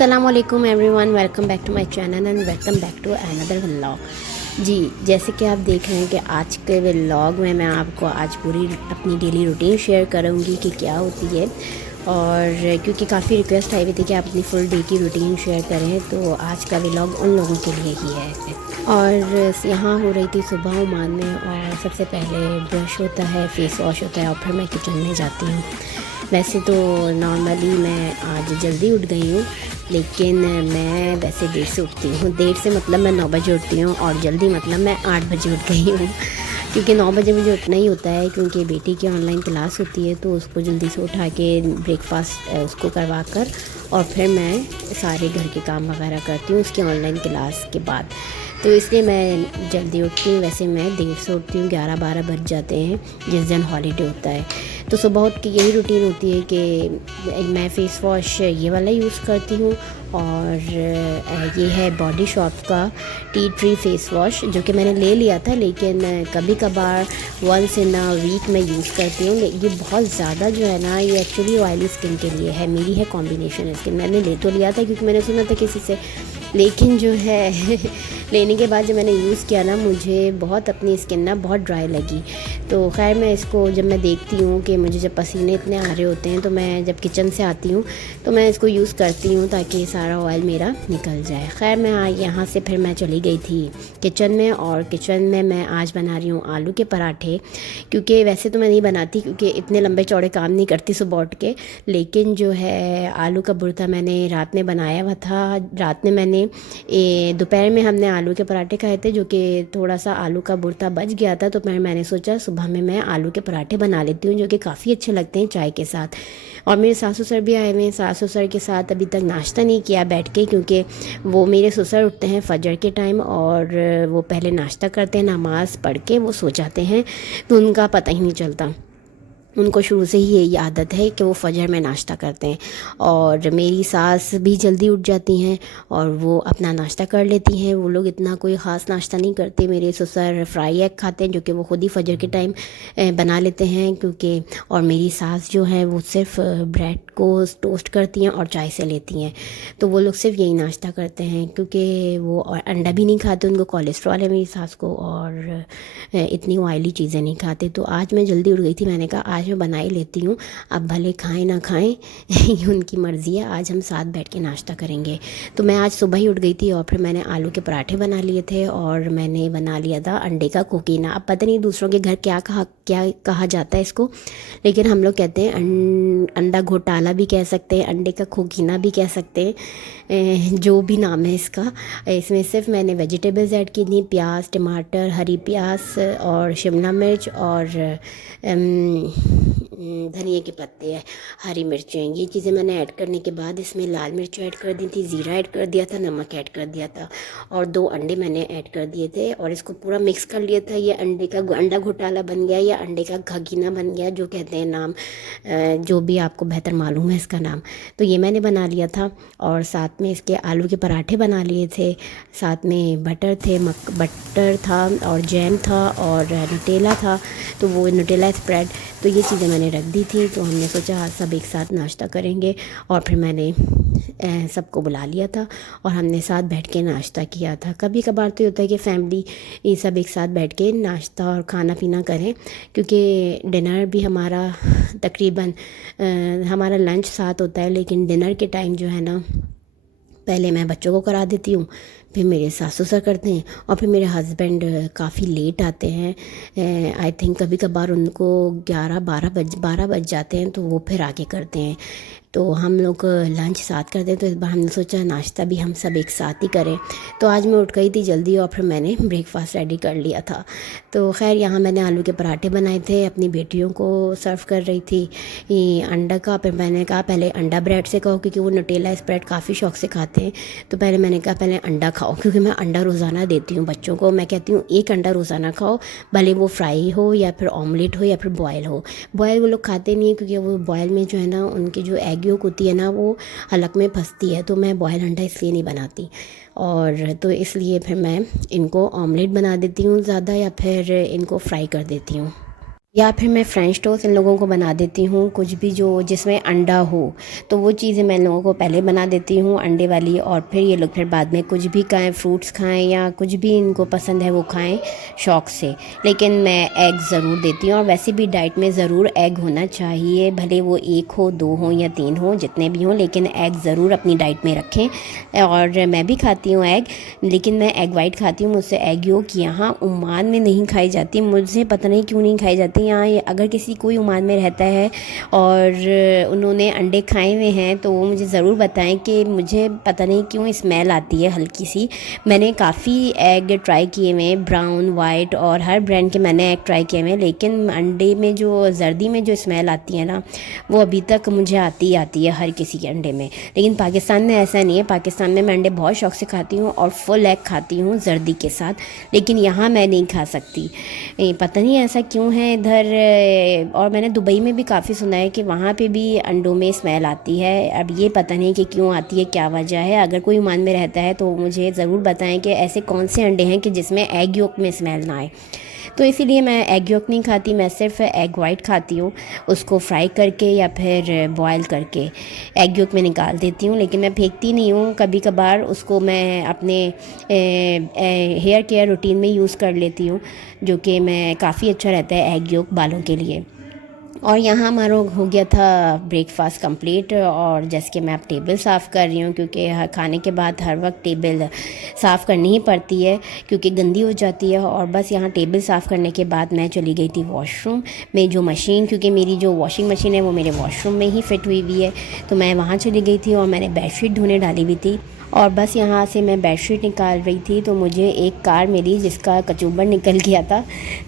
अस्सलाम वालेकुम everyone, welcome back to my channel and welcome back to another vlog. जी, जैसे कि आप देख रहे हैं कि आज के व्लॉग में मैं आपको आज पूरी अपनी डेली रूटीन शेयर करूंगी कि क्या होती है। और क्योंकि काफ़ी रिक्वेस्ट आई हुई थी कि आप अपनी फुल डे की रूटीन शेयर करें, तो आज का व्लॉग उन लोगों के लिए ही है। और यहाँ हो रही थी सुबह ओमान में, और सबसे पहले ब्रश होता है, फेस वॉश होता है, और फिर मैं किचन में जाती हूँ। वैसे तो नॉर्मली मैं आज जल्दी उठ गई हूँ, लेकिन मैं वैसे देर से उठती हूँ। देर से मतलब मैं 9 बजे उठती हूँ, और जल्दी मतलब मैं 8 बजे उठ गई हूँ। क्योंकि 9 बजे मुझे उठना ही होता है, क्योंकि बेटी की ऑनलाइन क्लास होती है, तो उसको जल्दी से उठा के ब्रेकफास्ट उसको करवा कर, और फिर मैं सारे घर के काम वगैरह करती हूँ उसकी ऑनलाइन क्लास के बाद। तो इसलिए मैं जल्दी उठती हूँ। वैसे मैं देर से उठती हूँ, 11-12 बज जाते हैं जिस दिन हॉलीडे होता है। तो सुबह उठ के यही रूटीन होती है कि मैं फ़ेस वॉश ये वाला यूज़ करती हूँ, और ये है बॉडी शॉप का टी ट्री फेस वॉश, जो कि मैंने ले लिया था, लेकिन कभी कभार वंस इन अ वीक मैं यूज़ करती हूँ। ये बहुत ज़्यादा जो है ना, ये एक्चुअली ऑयली स्किन के लिए है। मेरी है कॉम्बिनेशन स्किन। मैंने ले तो लिया था क्योंकि मैंने सुना था किसी से, लेकिन जो है लेने के बाद जब मैंने यूज़ किया ना, मुझे बहुत अपनी स्किन ना बहुत ड्राई लगी। तो खैर मैं इसको जब मैं देखती हूँ कि मुझे जब पसीने इतने आ रहे होते हैं, तो मैं जब किचन से आती हूँ तो मैं इसको यूज़ करती हूँ ताकि सारा ऑयल मेरा निकल जाए। खैर मैं यहाँ से फिर मैं चली गई थी किचन में, और किचन में मैं आज बना रही हूँ आलू के पराठे। क्योंकि वैसे तो मैं नहीं बनाती, क्योंकि इतने लंबे चौड़े काम नहीं करती सुबह उठ के, लेकिन जो है आलू का बुर्ता मैंने रात में बनाया हुआ था। रात में मैंने दोपहर में हमने आलू के पराठे खाए थे, जो कि थोड़ा सा आलू का बुर्ता बच गया था, तो फिर मैंने सोचा सुबह में मैं आलू के पराठे बना लेती हूँ, जो कि काफ़ी अच्छे लगते हैं चाय के साथ। और मेरे सास ससुर भी आए हुए हैं। सास ससुर के साथ अभी तक नाश्ता नहीं किया बैठ के, क्योंकि वो मेरे ससुर उठते हैं फजर के टाइम, और वो पहले नाश्ता करते हैं, नमाज़ पढ़ के वो सो जाते हैं, तो उनका पता ही नहीं चलता। उनको शुरू से ही यही आदत है कि वो फजर में नाश्ता करते हैं। और मेरी सास भी जल्दी उठ जाती हैं और वो अपना नाश्ता कर लेती हैं। वो लोग इतना कोई ख़ास नाश्ता नहीं करते। मेरे ससुर फ्राई एग खाते हैं, जो कि वो खुद ही फजर के टाइम बना लेते हैं, क्योंकि और मेरी सास जो है वो सिर्फ ब्रेड को टोस्ट करती हैं और चाय से लेती हैं। तो वो लोग सिर्फ यही नाश्ता करते हैं, क्योंकि वो और अंडा भी नहीं खाते, उनको कोलेस्ट्रॉल है मेरी सास को, और इतनी ऑयली चीज़ें नहीं खाते। तो आज मैं जल्दी उठ गई थी, मैंने कहा आज मैं बना ही लेती हूँ, अब भले खाएं ना खाएं ये उनकी मर्ज़ी है, आज हम साथ बैठ के नाश्ता करेंगे। तो मैं आज सुबह ही उठ गई थी, और फिर मैंने आलू के पराठे बना लिए थे, और मैंने बना लिया था अंडे का कोकीना। अब पता नहीं दूसरों के घर क्या कहा जाता है इसको, लेकिन हम लोग कहते हैं अंडा घोटाला भी कह सकते हैं, अंडे का खोकीना भी कह सकते हैं, जो भी नाम है इसका। इसमें सिर्फ मैंने वेजिटेबल्स ऐड की थी, प्याज, टमाटर, हरी प्याज और शिमला मिर्च और धनिया के पत्ते है, हरी मिर्चें, ये चीज़ें मैंने ऐड करने के बाद इसमें लाल मिर्च ऐड कर दी थी, ज़ीरा ऐड कर दिया था, नमक ऐड कर दिया था, और 2 अंडे मैंने ऐड कर दिए थे, और इसको पूरा मिक्स कर लिया था। ये अंडा घोटाला बन गया, या अंडे का घगीना बन गया, जो कहते हैं नाम, जो भी आपको बेहतर मालूम है इसका नाम। तो ये मैंने बना लिया था, और साथ में इसके आलू के पराठे बना लिए थे, साथ में बटर था, और जैम था, और नुटेला था, तो वो नुटेला स्प्रेड, तो ये चीज़ें मैंने रख दी थी। तो हमने सोचा आज सब एक साथ नाश्ता करेंगे, और फिर मैंने सबको बुला लिया था, और हमने साथ बैठ के नाश्ता किया था। कभी कभार तो होता है कि फैमिली ये सब एक साथ बैठ के नाश्ता और खाना पीना करें, क्योंकि डिनर भी हमारा तकरीबन हमारा लंच साथ होता है, लेकिन डिनर के टाइम जो है ना, पहले मैं बच्चों को करा देती हूँ, फिर मेरे सास ससुर करते हैं, और फिर मेरे हस्बैंड काफ़ी लेट आते हैं। आई थिंक कभी कभार उनको 12 बज जाते हैं, तो वो फिर आके करते हैं। तो हम लोग लंच साथ करते हैं, तो इस बार हमने सोचा नाश्ता भी हम सब एक साथ ही करें। तो आज मैं उठ गई थी जल्दी, और फिर मैंने ब्रेकफास्ट रेडी कर लिया था। तो खैर यहाँ मैंने आलू के पराठे बनाए थे, अपनी बेटियों को सर्व कर रही थी ये अंडा का। फिर मैंने कहा पहले अंडा ब्रेड से खाओ, क्योंकि वो नुटेला स्प्रेड काफ़ी शौक से खाते हैं। तो पहले मैंने कहा पहले अंडा खाओ, क्योंकि मैं अंडा रोज़ाना देती हूँ बच्चों को। मैं कहती हूँ एक अंडा रोज़ाना खाओ, भले वो फ्राई हो या फिर ऑमलेट हो या फिर बॉयल हो। बॉयल वो लोग खाते नहीं है, क्योंकि वो बॉयल में जो है ना, उनकी जो एग योक होती है ना, वो हलक में फंसती है। तो मैं बॉयल अंडा इसलिए नहीं बनाती, और तो इसलिए फिर मैं इनको ऑमलेट बना देती हूँ ज़्यादा, या फिर इनको फ्राई कर देती हूँ। या फिर मैं फ्रेंच टोस्ट इन लोगों को बना देती हूँ, कुछ भी जो जिसमें अंडा हो तो वो चीज़ें मैं इन लोगों को पहले बना देती हूँ अंडे वाली, और फिर ये लोग फिर बाद में कुछ भी खाएं, फ्रूट्स खाएं या कुछ भी इनको पसंद है वो खाएं शौक़ से। लेकिन मैं एग ज़रूर देती हूँ, और वैसे भी डाइट में ज़रूर एग होना चाहिए, भले वो 1 हो 2 हो या 3 हो जितने भी हों, लेकिन एग ज़रूर अपनी डाइट में रखें। और मैं भी खाती हूँ एग, लेकिन मैं एग वाइट खाती हूँ, मुझसे एग योक यहाँ ओमान में नहीं खाई जाती, मुझे पता नहीं क्यों नहीं खाई जाती। यहाँ अगर किसी कोई ओमान में रहता है और उन्होंने अंडे खाए हुए हैं तो वो मुझे ज़रूर बताएं कि मुझे पता नहीं क्यों स्मेल आती है हल्की सी। मैंने काफ़ी एग ट्राई किए हुए हैं, ब्राउन वाइट और हर ब्रांड के मैंने एग ट्राई किए हुए हैं, लेकिन अंडे में जो जर्दी में जो स्मेल आती है ना वो अभी तक मुझे आती है हर किसी के अंडे में। लेकिन पाकिस्तान में ऐसा नहीं है, पाकिस्तान में मैं अंडे बहुत शौक़ से खाती हूँ और फुल एग खाती हूँ जर्दी के साथ, लेकिन यहाँ मैं नहीं खा सकती, पता नहीं ऐसा क्यों है इधर। और मैंने दुबई में भी काफ़ी सुना है कि वहाँ पे भी अंडों में स्मेल आती है, अब ये पता नहीं कि क्यों आती है, क्या वजह है। अगर कोई ओमान में रहता है तो मुझे ज़रूर बताएं कि ऐसे कौन से अंडे हैं कि जिसमें एग योक में स्मेल ना आए। तो इसीलिए मैं एग योक नहीं खाती, मैं सिर्फ एग वाइट खाती हूँ, उसको फ्राई करके या फिर बॉयल करके एग योक में निकाल देती हूँ, लेकिन मैं फेंकती नहीं हूँ। कभी कभार उसको मैं अपने हेयर केयर रूटीन में यूज़ कर लेती हूँ, जो कि मैं काफ़ी अच्छा रहता है एग योक बालों के लिए। और यहाँ हमारा हो गया था ब्रेकफास्ट कंप्लीट, और जैसे कि मैं अब टेबल साफ़ कर रही हूँ, क्योंकि खाने के बाद हर वक्त टेबल साफ़ करनी ही पड़ती है क्योंकि गंदी हो जाती है। और बस यहाँ टेबल साफ़ करने के बाद मैं चली गई थी वॉशरूम में, जो मशीन, क्योंकि मेरी जो वॉशिंग मशीन है वो मेरे वॉशरूम में ही फ़िट हुई हुई है, तो मैं वहाँ चली गई थी और मैंने बेडशीट धोने डाली हुई थी। और बस यहाँ से मैं बेडशीट निकाल रही थी तो मुझे एक कार मिली जिसका कचूबर निकल गया था।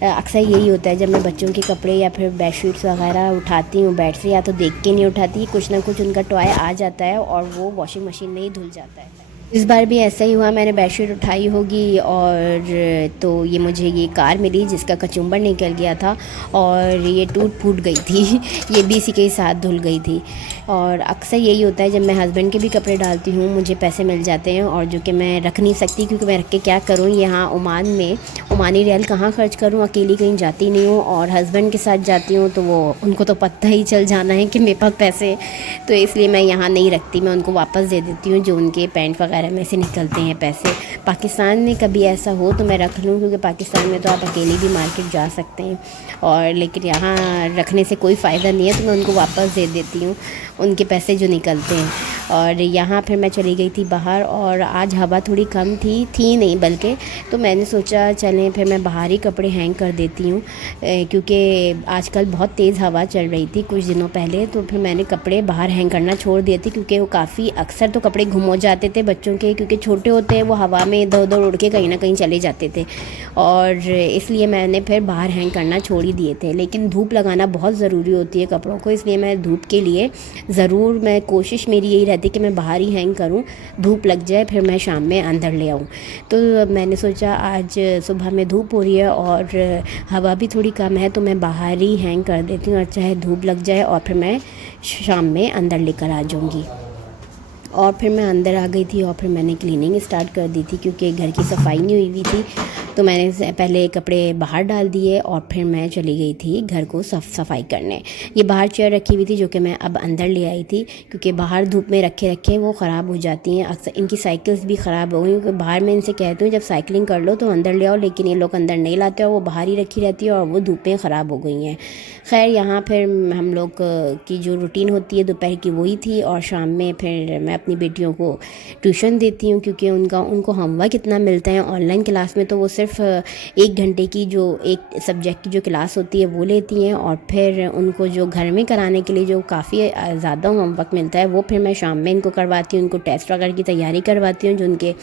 अक्सर यही होता है जब मैं बच्चों के कपड़े या फिर बेडशीट्स वगैरह उठाती हूँ बेड से, या तो देख के नहीं उठाती, कुछ ना कुछ उनका टॉय आ जाता है और वो वॉशिंग मशीन में ही धुल जाता है। इस बार भी ऐसा ही हुआ, मैंने बेडशीट उठाई होगी और तो ये मुझे ये कार मिली जिसका कचूबर निकल गया था और ये टूट फूट गई थी ये भी इसी के साथ धुल गई थी। और अक्सर यही होता है जब मैं हस्बैंड के भी कपड़े डालती हूँ मुझे पैसे मिल जाते हैं, और जो कि मैं रख नहीं सकती क्योंकि मैं रख के क्या करूँ, यहाँ ओमान में ओमानी रियाल कहाँ खर्च करूँ, अकेली कहीं जाती नहीं हूँ, और हस्बैंड के साथ जाती हूँ तो वो उनको तो पता ही चल जाना है कि मेरे पास पैसे, तो इसलिए मैं यहाँ नहीं रखती, मैं उनको वापस दे देती हूँ जो उनके पैंट वगैरह में से निकलते हैं पैसे। पाकिस्तान में कभी ऐसा हो तो मैं रख लूँ, क्योंकि पाकिस्तान में तो आप अकेले भी मार्केट जा सकते हैं, और लेकिन यहाँ रखने से कोई फ़ायदा नहीं है, तो मैं उनको वापस दे देती हूँ उनके पैसे जो निकलते हैं। और यहाँ फिर मैं चली गई थी बाहर, और आज हवा थोड़ी कम थी नहीं बल्कि, तो मैंने सोचा चलें फिर मैं बाहर ही कपड़े हैंग कर देती हूँ, क्योंकि आजकल बहुत तेज़ हवा चल रही थी कुछ दिनों पहले, तो फिर मैंने कपड़े बाहर हैंग करना छोड़ दिए थे, क्योंकि वो काफ़ी अक्सर तो कपड़े गुम हो जाते थे बच्चों के, क्योंकि छोटे होते हैं वो हवा में इधर उधर उड़ के कहीं ना कहीं चले जाते थे, और इसलिए मैंने फिर बाहर हैंग करना छोड़ ही दिए थे। लेकिन धूप लगाना बहुत ज़रूरी होती है कपड़ों को, इसलिए मैं धूप के लिए ज़रूर, मैं कोशिश मेरी यही रहती कि मैं बाहर ही हैंग करूं, धूप लग जाए फिर मैं शाम में अंदर ले आऊं। तो मैंने सोचा आज सुबह में धूप हो रही है और हवा भी थोड़ी कम है, तो मैं बाहर ही हैंग कर देती हूँ, और चाहे धूप लग जाए और फिर मैं शाम में अंदर लेकर आ जाऊँगी। और फिर मैं अंदर आ गई थी और फिर मैंने क्लीनिंग स्टार्ट कर दी थी, क्योंकि घर की सफाई नहीं हुई थी, तो मैंने पहले कपड़े बाहर डाल दिए और फिर मैं चली गई थी घर को सफाई करने। ये बाहर चेयर रखी हुई थी जो कि मैं अब अंदर ले आई थी, क्योंकि बाहर धूप में रखे रखे वो ख़राब हो जाती हैं, अक्सर इनकी साइकिल्स भी ख़राब हो गई, क्योंकि बाहर मैं इनसे कहती हूँ जब साइकिलिंग कर लो तो अंदर ले आओ, लेकिन ये लोग अंदर नहीं लाते और वो बाहर ही रखी रहती है और वो धूप में ख़राब हो गई हैं। खैर यहाँ फिर हम लोग की जो रूटीन होती है दोपहर की वही थी, और शाम में फिर मैं अपनी बेटियों को ट्यूशन देती हूँ, क्योंकि उनको होमवर्क इतना मिलता है ऑनलाइन क्लास में, तो वो सिर्फ 1 घंटे की जो एक सब्जेक्ट की जो क्लास होती है वो लेती हैं, और फिर उनको जो घर में कराने के लिए जो काफ़ी ज़्यादा होमवर्क मिलता है वो फिर मैं शाम में इनको करवाती हूँ, उनको टेस्ट वगैरह की तैयारी करवाती हूँ, जो उनके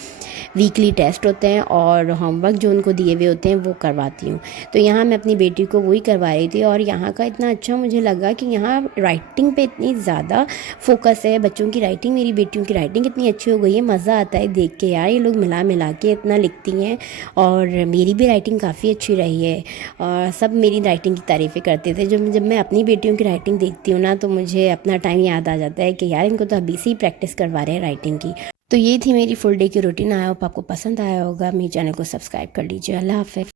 वीकली टेस्ट होते हैं और होमवर्क जो उनको दिए हुए होते हैं वो करवाती हूँ। तो यहाँ मैं अपनी बेटी को वही करवा रही थी, और यहाँ का इतना अच्छा मुझे लगा कि यहाँ राइटिंग पे इतनी ज़्यादा फोकस है, बच्चों की राइटिंग, मेरी बेटियों की राइटिंग इतनी अच्छी हो गई है, मज़ा आता है देख के यार, ये लोग मिला मिला के इतना लिखती हैं, और मेरी भी राइटिंग काफ़ी अच्छी रही है, और सब मेरी राइटिंग की तारीफ़ें करते थे। जब मैं अपनी बेटियों की राइटिंग देखती हूँ ना तो मुझे अपना टाइम याद आ जाता है कि यार इनको तो अभी से ही प्रैक्टिस करवा रहे हैं राइटिंग की। तो ये थी मेरी फुल डे की रूटीन। आई होप आपको पसंद आया होगा, मेरे चैनल को सब्सक्राइब कर लीजिए। अल्लाह हाफ़िज़।